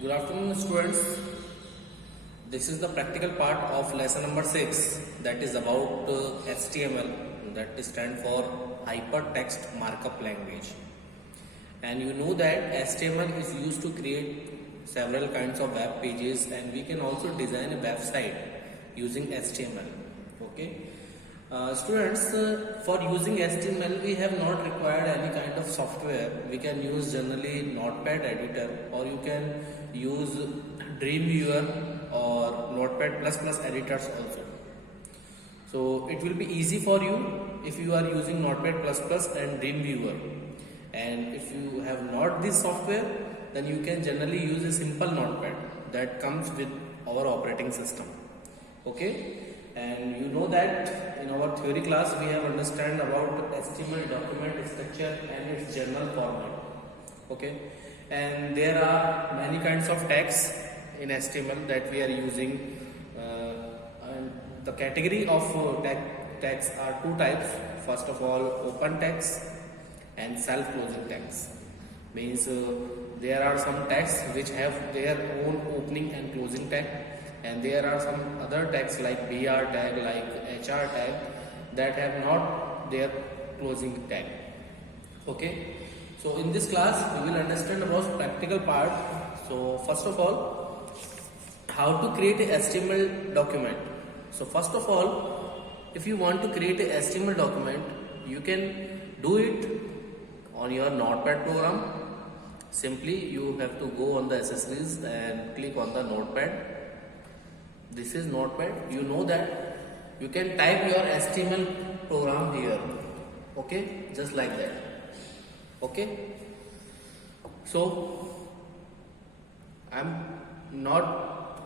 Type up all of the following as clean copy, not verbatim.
Good afternoon, students. This is the practical part of lesson number 6, that is about HTML, that stands for Hypertext Markup Language. And you know that HTML is used to create several kinds of web pages, and we can also design a website using HTML. Okay. Students, for using HTML we have not required any kind of software. We can use generally Notepad editor, or you can use Dreamweaver or Notepad++ editors also. So it will be easy for you if you are using Notepad++ and Dreamweaver. And if you have not this software, then you can generally use a simple Notepad that comes with our operating system. Okay. And you know that in our theory class we have understand about HTML document structure and its general format. Okay, and there are many kinds of tags in HTML that we are using, and the category of tags are two types. First of all, open tags and self-closing tags. Means there are some tags which have their own opening and closing tag, and there are some other tags like BR tag, like HR tag, that have not their closing tag. Okay, so in this class we will understand about practical part. So first of all, how to create a HTML document. So first of all, if you want to create a HTML document, you can do it on your Notepad program. Simply you have to go on the accessories and click on the Notepad. This is Notepad. You know that you can type your HTML program here. Okay, just like that. Okay, so I'm not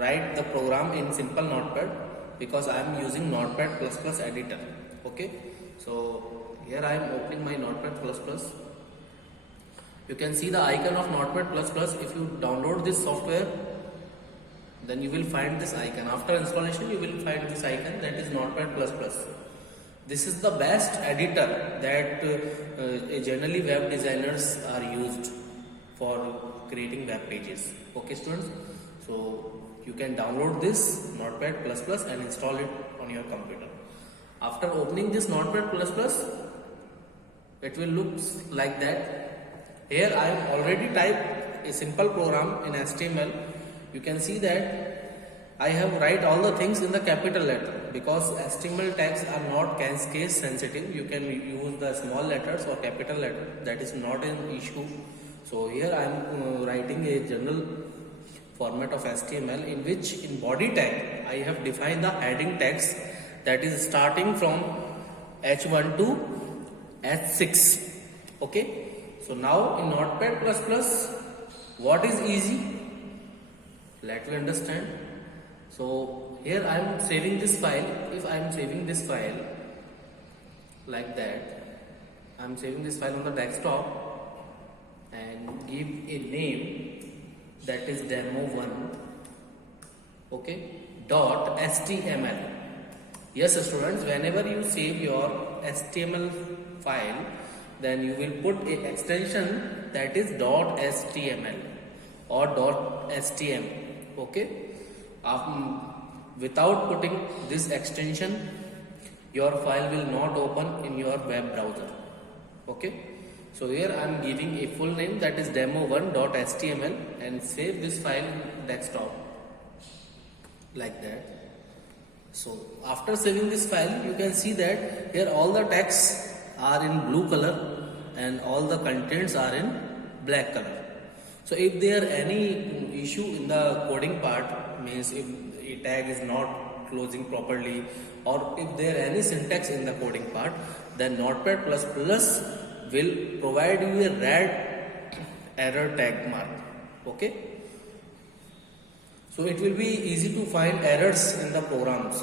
write the program in simple Notepad because I am using Notepad++ editor. Okay, so here I am opening my Notepad++. You can see the icon of Notepad++. If you download this software, then you will find this icon. After installation you will find this icon, that is Notepad++. This is the best editor that generally web designers are used for creating web pages. Okay students, so you can download this Notepad++ and install it on your computer. After opening this Notepad++, it will look like that. Here I have already typed a simple program in HTML. You can see that I have write all the things in the capital letter, because HTML tags are not case sensitive. You can use the small letters or capital letter, that is not an issue. So here I am writing a general format of HTML, in which in body tag I have defined the heading tags, that is starting from H1 to H6. Okay, so now in Notepad++, what is easy? Let me understand. So here I am saving this file. If I am saving this file like that, I am saving this file on the desktop and give a name, that is demo1. Okay, .html. Yes students, whenever you save your HTML file, then you will put a extension that is .html or .htm. Okay, without putting this extension, your file will not open in your web browser. Okay, so here I am giving a full name, that is demo1.html, and save this file in desktop like that. So after saving this file, you can see that here all the texts are in blue color and all the contents are in black color. So if there any issue in the coding part, means if a tag is not closing properly, or if there any syntax in the coding part, then Notepad++ will provide you a red error tag mark. Okay, so it will be easy to find errors in the programs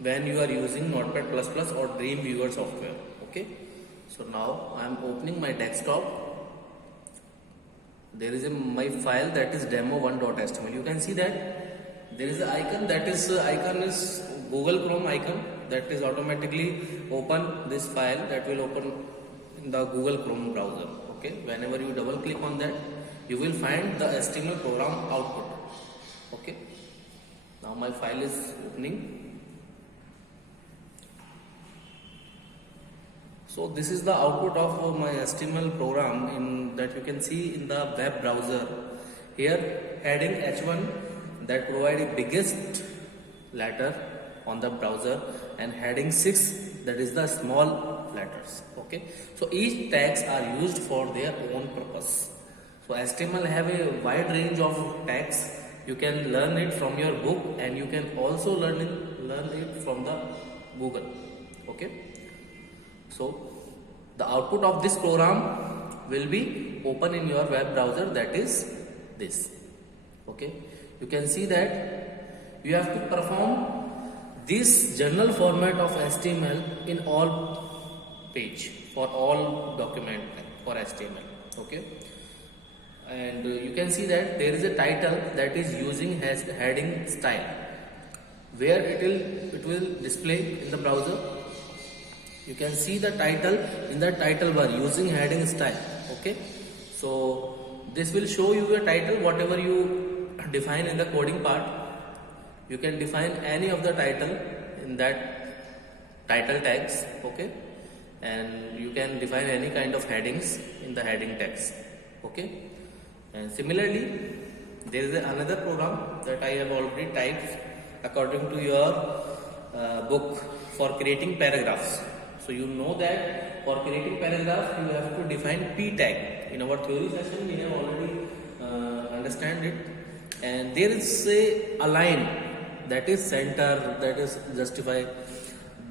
when you are using Notepad++ or Dreamweaver software. Okay, so now I am opening my desktop. There is my file, that is demo1.html. You can see that there is an icon, that is Google Chrome icon, that is automatically open this file, that will open in the Google Chrome browser. Okay, whenever you double click on that, you will find the HTML program output. Okay, now my file is opening. So this is the output of my HTML program in that you can see in the web browser. Here heading H1 that provide the biggest letter on the browser, and heading 6 that is the small letters. Okay, so each tags are used for their own purpose. So HTML have a wide range of tags. You can learn it from your book, and you can also learn it from the Google. Okay, so the output of this program will be open in your web browser, that is this. Okay, you can see that you have to perform this general format of HTML in all page for all document for HTML. Okay, and you can see that there is a title that is using heading style, where it will display in the browser. You can see the title in the title bar using heading style. Okay, so this will show you a title whatever you define in the coding part. You can define any of the title in that title tags. Okay, and you can define any kind of headings in the heading tags. Okay, and similarly there is another program that I have already typed according to your book for creating paragraphs. So you know that for creating paragraph you have to define p tag. In our theory session we have already understand it, and there is a align, that is center, that is justify,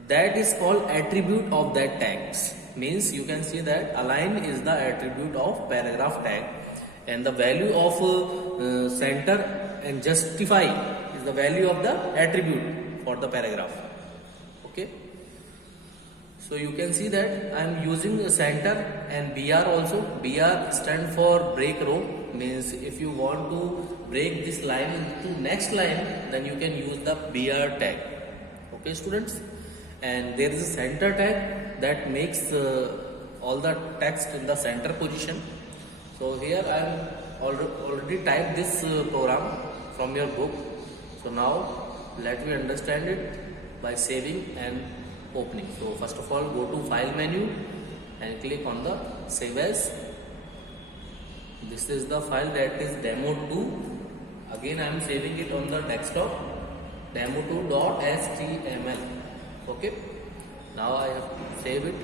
that is called attribute of that tags. Means you can see that align is the attribute of paragraph tag, and the value of center and justify is the value of the attribute for the paragraph. Okay, so you can see that I am using the center and BR also. BR stand for break row, means if you want to break this line into next line, then you can use the BR tag. Okay students, and there is a center tag that makes all the text in the center position. So here I am already typed this program from your book. So now let me understand it by saving and opening. So first of all, go to file menu and click on the save as. This is the file that is demo2. Again I am saving it on the desktop, demo2.html. Okay, now I have saved it.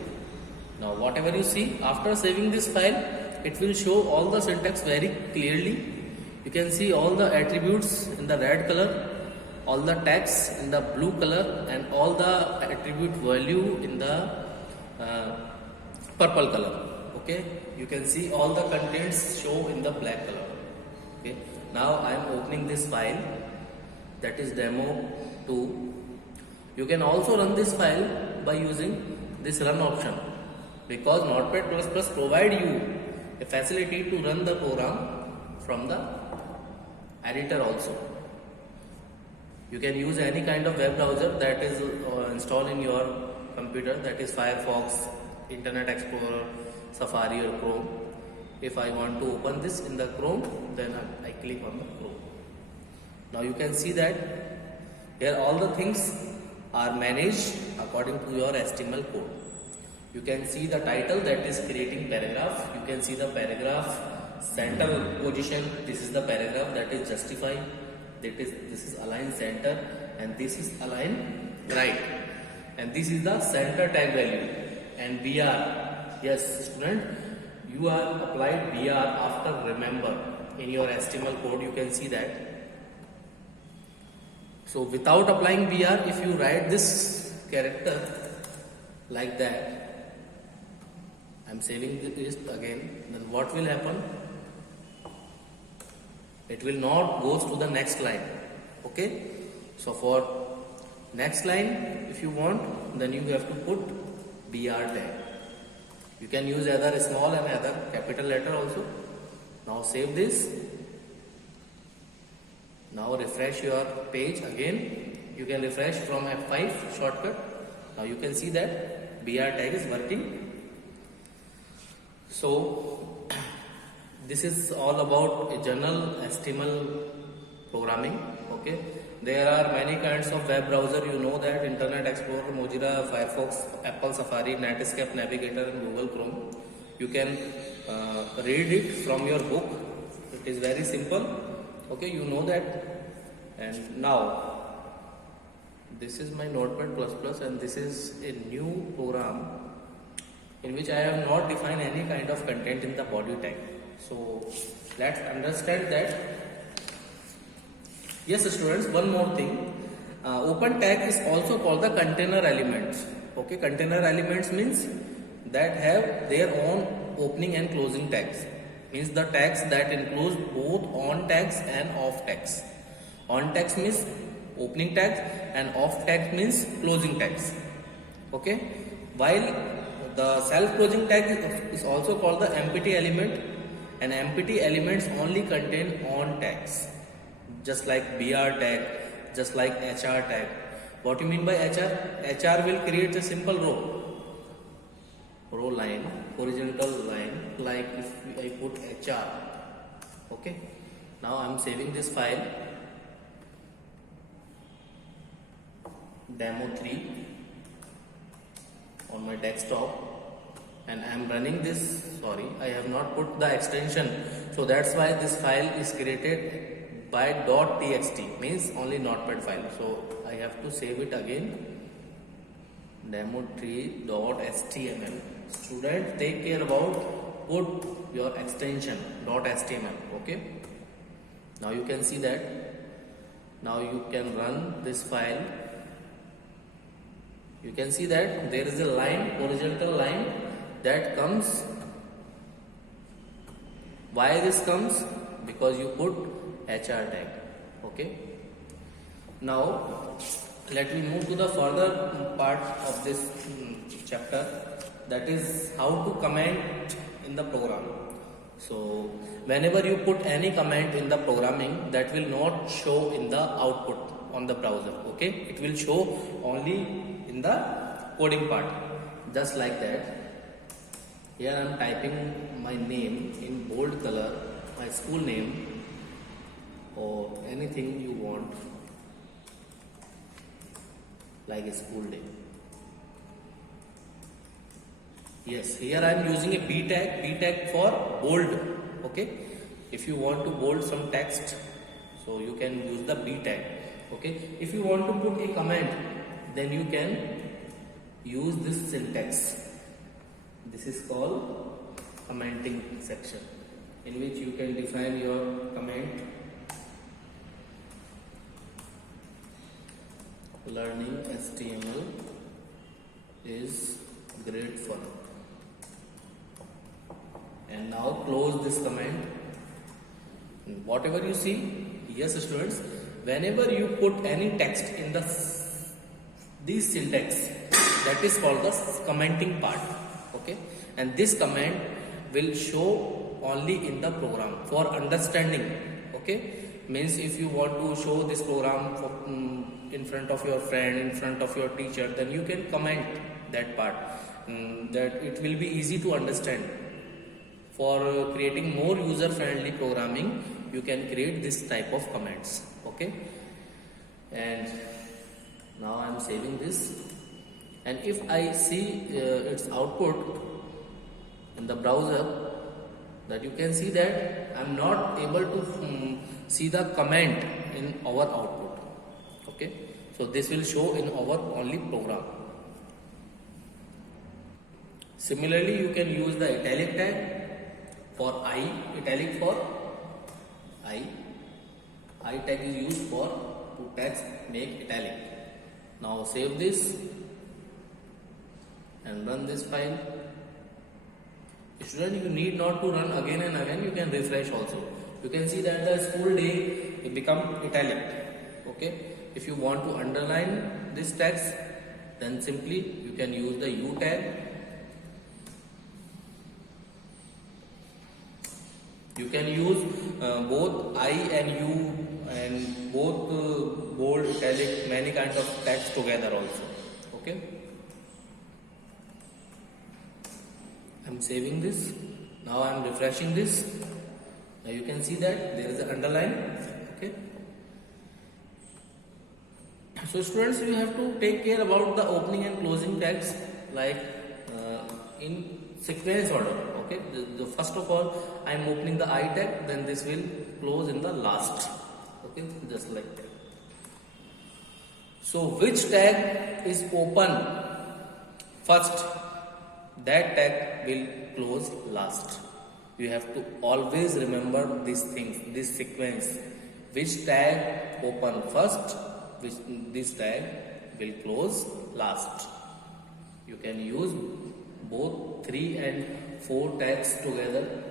Now whatever you see after saving this file, it will show all the syntax very clearly. You can see all the attributes in the red color, all the tags in the blue color, and all the attribute value in the purple color. Okay, you can see all the contents show in the black color. Okay, now I am opening this file, that is demo2. You can also run this file by using this run option, because Notepad++ provide you a facility to run the program from the editor also. You can use any kind of web browser that is installed in your computer, that is Firefox, Internet Explorer, Safari or Chrome. If I want to open this in the Chrome, then I click on the Chrome. Now you can see that here all the things are managed according to your HTML code. You can see the title, that is creating paragraph. You can see the paragraph center position. This is the paragraph, that is justify. This is align center, and this is align right, and this is the center tag value. And BR, yes student, you are applied BR after remember in your HTML code. You can see that. So without applying BR, if you write this character like that, I am saving this again, then what will happen? It will not goes to the next line. Okay, so for next line if you want, then you have to put BR tag. You can use either small and either capital letter also. Now save this. Now refresh your page again. You can refresh from F5 shortcut. Now you can see that BR tag is working. So This is all about a general HTML programming. Okay, there are many kinds of web browser. You know that Internet Explorer, Mozilla, Firefox, Apple Safari, Netscape Navigator, and Google Chrome. You can read it from your book. It is very simple. Okay, you know that. And now this is my Notepad++, and this is a new program in which I have not defined any kind of content in the body tag. So let's understand that. Yes, students, one more thing. Open tag is also called the container elements. Okay, container elements means that have their own opening and closing tags. Means the tags that includes both on tags and off tags. On tags means opening tags and off tag means closing tags. Okay, while the self closing tag is also called the empty element, and empty elements only contain on tags, just like BR tag, just like HR tag. What do you mean by HR? HR will create a simple row line, horizontal line, like if I put HR. Okay, now I am saving this file demo3 on my desktop, and I am running this. Sorry, I have not put the extension, so that's why this file is created by .txt, means only notepad file. So I have to save it again, demo3.html. Students, take care about put your extension .html. Okay, now you can see that. Now you can run this file. You can see that there is a line, horizontal line that comes. Why this comes? Because you put HR tag. Okay. Now let me move to the further part of this chapter, that is how to comment in the program. So whenever you put any comment in the programming, that will not show in the output on the browser. Okay, it will show only in the coding part, just like that. Here I am typing my name in bold color, my school name, or anything you want, like a school name. Yes, here I am using a B tag for bold. Okay, if you want to bold some text, so you can use the B tag. Okay, if you want to put a comment, then you can use this syntax. This is called commenting section, in which you can define your comment. Learning HTML is great fun. And now close this comment. Whatever you see, yes students, whenever you put any text in this syntax, that is called the commenting part. Okay, and this comment will show only in the program for understanding. Okay, means if you want to show this program for, in front of your friend, in front of your teacher, then you can comment that part, that it will be easy to understand. For creating more user friendly programming, you can create this type of comments. Okay, and now I am saving this, and if I see its output in the browser, that you can see that I am not able to see the comment in our output. Okay, so this will show in our only program. Similarly, you can use the italic tag for I, italic for I tag is used for to text make italic. Now save this and run this file. Student, you need not to run again and again, you can refresh also. You can see that the school day it become italic. Okay, if you want to underline this text, then simply you can use the U tag. You can use both I and U and both bold, italic, many kinds of text together also. Okay, I am saving this. Now I am refreshing this. Now you can see that there is an underline. Okay. So students, you have to take care about the opening and closing tags like in sequence order. Okay. The first of all, I am opening the I tag, then this will close in the last. Okay, just like that. So which tag is open first, that tag will close last. You have to always remember these things, this sequence. Which tag open first, which this tag will close last. You can use both 3 and 4 tags together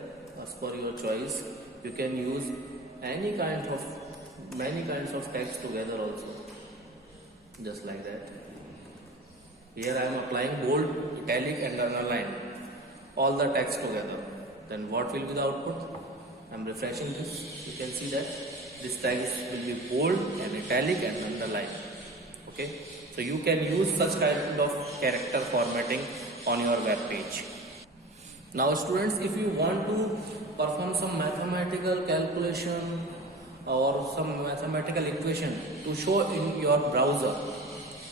as per your choice. You can use many kinds of tags together also, just like that. Here I am applying bold, italic and underline, all the tags together. Then what will be the output? I am refreshing this. You can see that this tag will be bold and italic and underline. Okay. So you can use such kind of character formatting on your web page. Now students, if you want to perform some mathematical calculation or some mathematical equation to show in your browser,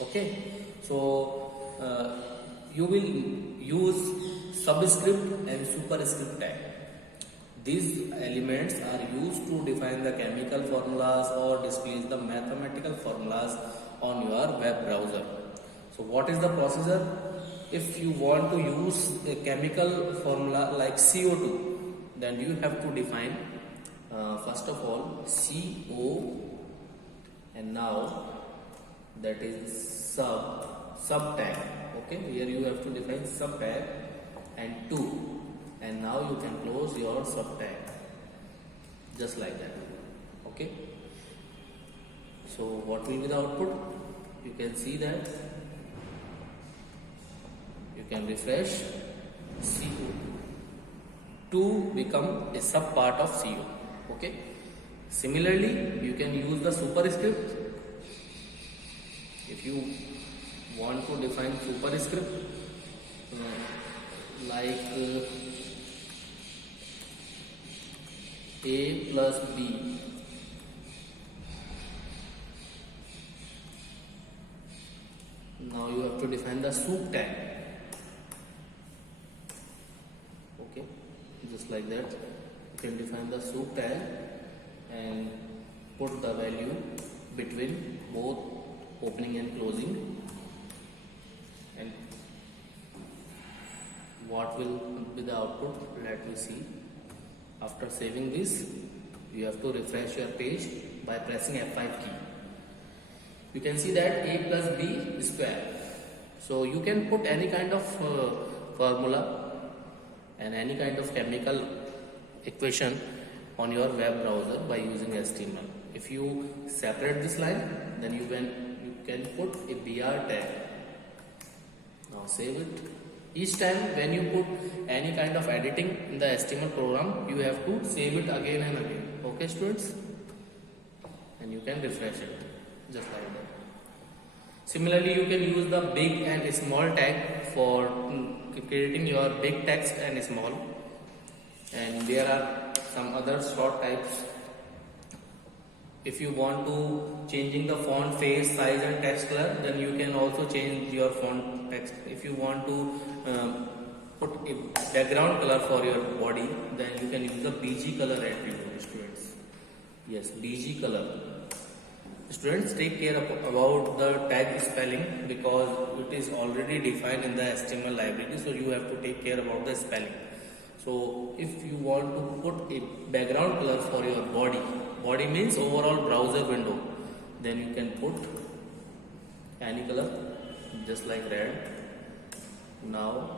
okay, so you will use subscript and superscript tag. These elements are used to define the chemical formulas or displays the mathematical formulas on your web browser. So what is the procedure? If you want to use a chemical formula like CO2, then you have to define first of all CO, and now that is sub tag. Okay, here you have to define sub tag and 2, and now you can close your sub tag just like that. Okay, so what will be the output? You can see that. You can refresh. CO2 become a sub part of CO. Okay. Similarly, you can use the superscript. If you want to define superscript like A plus B, now you have to define the sup tag. Okay, just like that. You can define the sup tag and put the value between both opening and closing, and what will be the output? Let me see. After saving this, you have to refresh your page by pressing F5 key. You can see that A plus B square. So you can put any kind of formula and any kind of chemical equation on your web browser by using HTML. If you separate this line, then you can put a BR tag. Now save it. Each time when you put any kind of editing in the HTML program, you have to save it again and again. Okay students? And you can refresh it just like that. Similarly, you can use the big and small tag for creating your big text and small. And there are some other short types. If you want to changing the font face, size and text color, then you can also change your font text. If you want to put a background color for your body, then you can use the BG color attribute, students. Yes, BG color. Students, take care about the tag spelling because it is already defined in the HTML library, so you have to take care about the spelling. So if you want to put a background color for your body means overall browser window, then you can put any color just like red. Now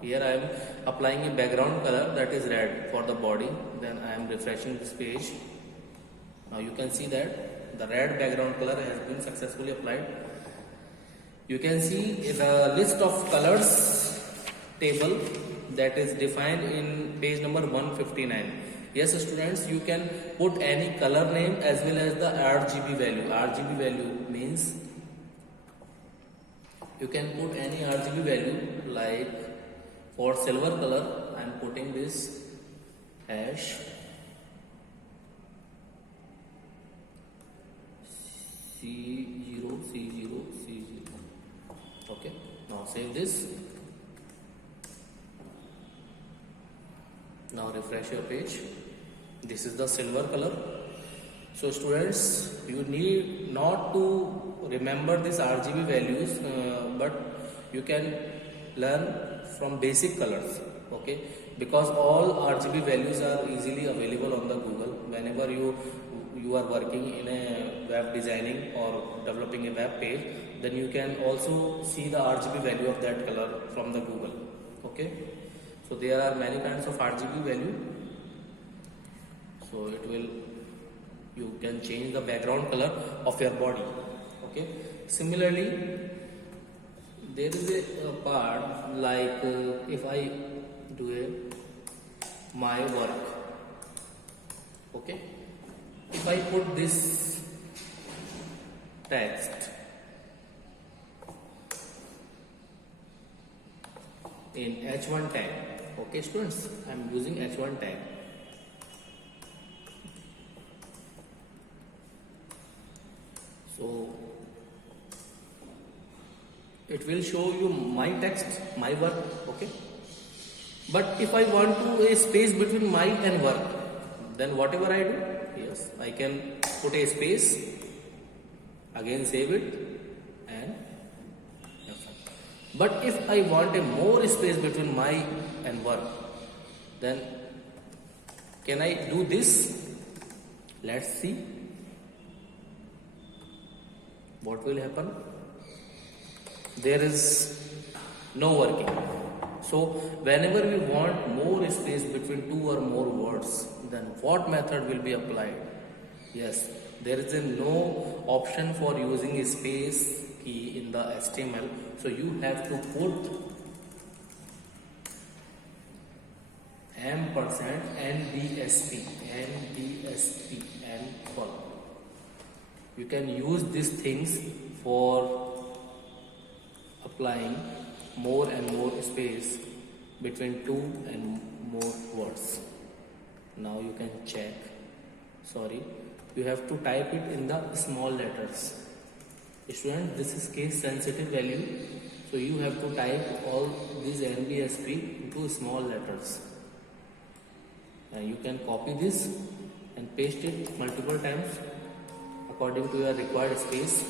here I am applying a background color that is red for the body, then I am refreshing this page. Now you can see that the red background color has been successfully applied. You can see the list of colors table that is defined in page number 159. Yes students, you can put any color name as well as the RGB value. RGB value means you can put any RGB value, like for silver color I am putting this hash C0 C0 C0. Okay, now save this. Now refresh your page. This is the silver color. So students, you need not to remember these RGB values, but you can learn from basic colors. Okay, because all RGB values are easily available on the Google. Whenever you are working in a web designing or developing a web page, then you can also see the RGB value of that color from the Google. Okay, so there are many kinds of RGB value. So you can change the background color of your body. Okay, similarly there is a part like if I do my work. Okay, if I put this text in H1 tag. Okay students, I am using H1 tag. So it will show you my text, my work. Okay, but if I want to a space between my and work, then whatever I do, yes, I can put a space, again save it, and have fun. But if I want a more space between my and work, then can I do this? Let's see what will happen. There is no working. So whenever we want more space between two or more words, then what method will be applied? Yes, there is a no option for using a space key in the HTML. So you have to put ampersand NDSP and colon. You can use these things for applying more and more space between two and more words. Now you can check. Sorry, you have to type it in the small letters. Students, this is case sensitive value, so you have to type all these NBSP into small letters. And you can copy this and paste it multiple times according to your required space.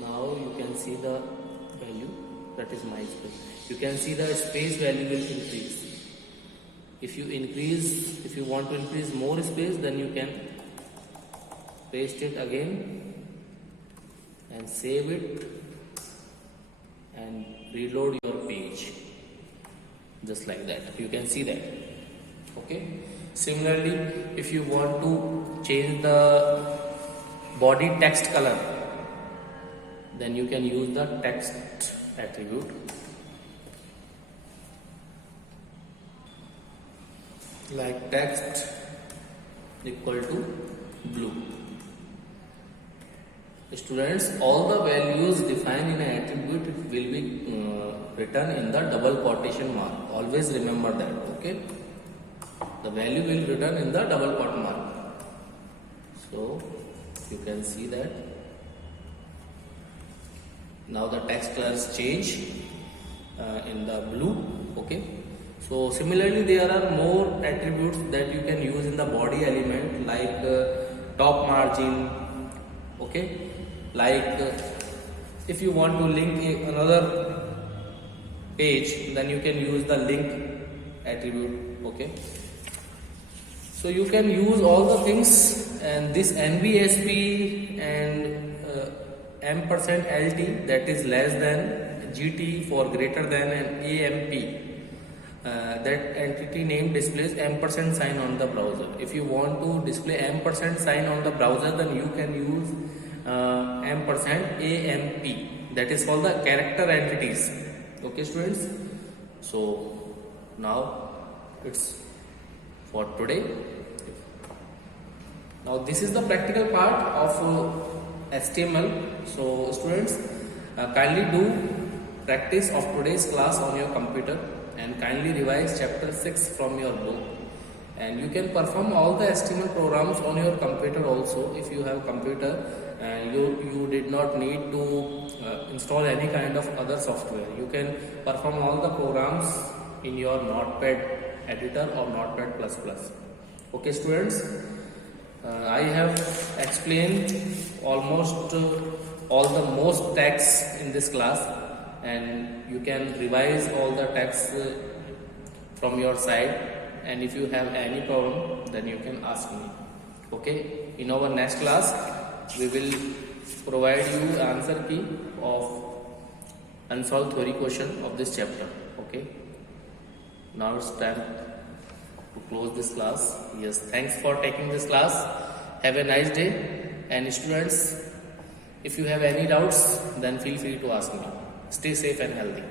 Now you can see the value, that is my space. You can see the space value will increase. If you want to increase more space, then you can paste it again and save it and reload your page, just like that. You can see that. Okay, similarly, if you want to change the body text color, then you can use the text attribute. Like text equal to blue. Students, all the values defined in an attribute will be written in the double quotation mark. Always remember that. Okay, the value will be written in the double quote mark. So you can see that. Now the text colors change in the blue. Okay, so similarly there are more attributes that you can use in the body element, like top margin. Okay, like if you want to link another page, then you can use the link attribute. Okay, so you can use all the things, and this NBSP and ampersand LT, that is less than, GT for greater than, and AMP, that entity name displays ampersand sign on the browser. If you want to display ampersand sign on the browser, then you can use ampersand AMP, that is for the character entities. Okay students, so now it's for today. Now this is the practical part of HTML. So students, kindly do practice of today's class on your computer and kindly revise chapter 6 from your book, and you can perform all the HTML programs on your computer also. If you have computer and you did not need to install any kind of other software, you can perform all the programs in your Notepad editor or Notepad++. Okay students, I have explained almost all the most texts in this class, and you can revise all the texts from your side, and if you have any problem then you can ask me. Okay, in our next class we will provide you answer key of unsolved theory question of this chapter. Okay, now it's time to close this class. Yes, thanks for taking this class. Have a nice day, and students, if you have any doubts then feel free to ask me. Stay safe and healthy.